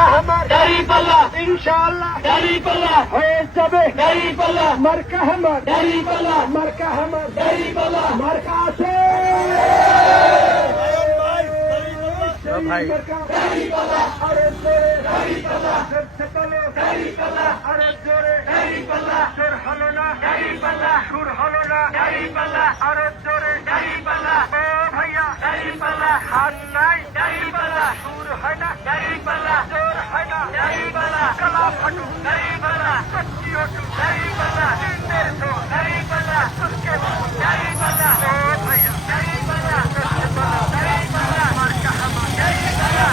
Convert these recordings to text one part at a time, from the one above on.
মার্কা হামার দাঁড়িপাল্লা, ইনশাআল্লাহ দাঁড়িপাল্লা হয়ে যাবে দাঁড়িপাল্লা, মার্কা হামার দাঁড়িপাল্লা, মার্কা হামার দাঁড়িপাল্লা, মার্কা আছে ভাই দাঁড়িপাল্লা, আরে জোরে দাঁড়িপাল্লা, দাঁড়িপাল্লা, আরে জোরে দাঁড়িপাল্লা, সুর হলো না দাঁড়িপাল্লা, সুর হলো না দাঁড়িপাল্লা, আরে জোরে দাঁড়িপাল্লা, ও ভাইয়া দাঁড়িপাল্লা, হাত নাই দাঁড়িপাল্লা, সুর হয় না দাঁড়িপাল্লা, জোর হয় না দাঁড়িপাল্লা, গলা ফাটু দাঁড়িপাল্লা, সত্যি ওঠু দাঁড়িপাল্লা, চিন্তের তো দাঁড়িপাল্লা, সুরকে দাঁড়িপাল্লা, ও ভাইয়া দাঁড়িপাল্লা, দাঁড়িপাল্লা, মার্কা হামা দাঁড়িপাল্লা,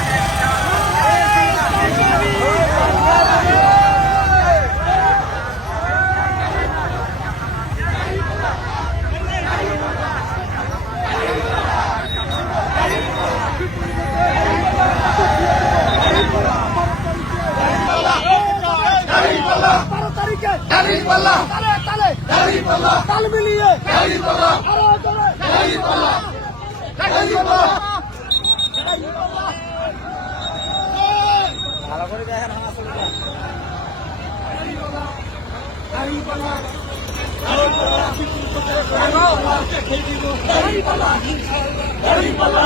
দাঁড়িপাল্লা, তালে তালে দাঁড়িপাল্লা, তাল মিলিয়ে দাঁড়িপাল্লা, আরো জোরে দাঁড়িপাল্লা, দাঁড়িপাল্লা, ভালো করে দেখেন আসলে দাঁড়িপাল্লা, দাঁড়িপাল্লা, দাঁড়িপাল্লা, দাঁড়িপাল্লা